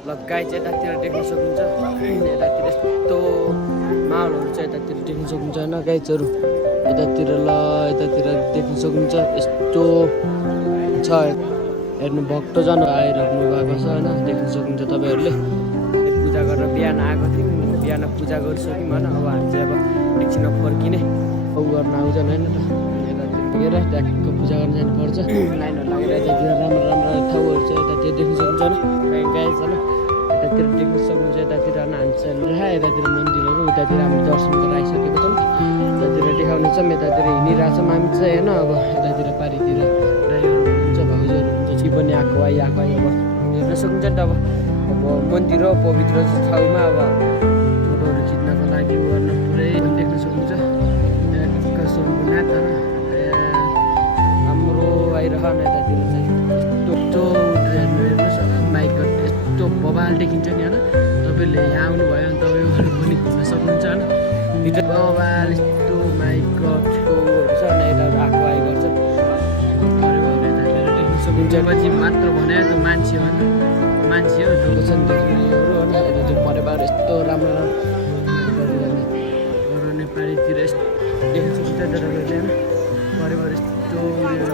गाई चाहिँ यतातिर देख्न सक्नुहुन्छ यतातिर यस्तो माहौलहरू चाहिँ यतातिर देख्न सक्नुहुन्छ होइन गाइजहरू यतातिर यतातिर देख्न सक्नुहुन्छ यस्तो छ हेर्नु भक्तजन आइरहनु भएको छ होइन देख्न सक्नुहुन्छ तपाईँहरूले पूजा गरेर बिहान आएको थियौँ बिहान पूजा गरिसक्यौँ होइन अब हामी चाहिँ अब एकछिनमा फर्किने औ गर्न आउँछन् होइन त यतातिर ट्याक्क पूजा गर्न जानुपर्छ लाइनहरू लागेर यतातिर राम्रो राम्रो ठाउँहरू छ यतातिर देख्न सक्नुहुन्छ होइन गाइज होइन यतातिर देख्न सक्नुहुन्छ यतातिर हामी चाहिँ यतातिर मन्दिरहरू उतातिर हामी दर्शन गरेर आइसकेको छौँ यतातिर देखाउने छौँ यतातिर हिँडिरहेको छौँ हामी चाहिँ होइन अब यतातिर पारितिर ड्राइभरहरू हुन्छ भाउजूहरू हुन्छ छि पनि आएको आइ अब हेर्न सक्नुहुन्छ नि त अब मन्दिर हो पवित्र ठाउँमा अब फोटोहरू खिच्नको लागि गर्न पुरै देख्न सक्नुहुन्छ शम्भुनाथ हाम्रो आइरहन यतातिर चाहिँ यस्तो हेर्नुहोस् बाइकहरू यस्तो बबाल देखिन्छ नि होइन तपाईँले यहाँ आउनुभयो भने तपाईँहरू पनि घुम्न सक्नुहुन्छ होइन भित्र बबाल यस्तो माइकको छ होइन यता आएको आइ गर्छ यतातिर देख्न सक्नुहुन्छ पछि मात्र भने त मान्छे हो नि मान्छे हो ठुलो छ नि देखिनेहरू होइन यतातिर परेबार यस्तो राम्रो राम्रो नेपालीतिर यस्तो देख्न सक्नुहुन्छ तपाईँहरूले होइन परेबार यस्तो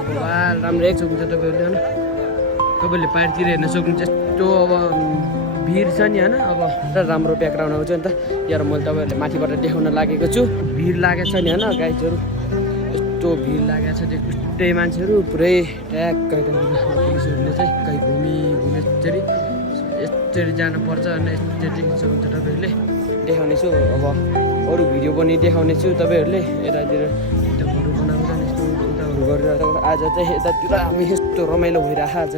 बबाल राम्रो एक सक्नुहुन्छ तपाईँहरूले होइन तपाईँले पारितिर हेर्न सक्नुहुन्छ यस्तो अब भिड छ नि होइन अब राम्रो ब्याकग्राउन्ड आउँछ नि त यहाँ मैले तपाईँहरूले माथिबाट देखाउन लागेको छु भिड लागेको छ नि होइन गाइजहरू यस्तो भिड लागेको छ त्यो उस्तै मान्छेहरू पुरै ट्याक्क पुलिसहरूले चाहिँ कहीँ घुमे यसरी जानुपर्छ होइन यसरी देख्न सक्नुहुन्छ तपाईँहरूले देखाउने छु अब अरू भिडियो पनि देखाउने छु तपाईँहरूले यतातिर फोटो बनाउँछन् यस्तो उताहरू गरेर आज चाहिँ यतातिर हामी यस्तो रमाइलो भइरहेको छ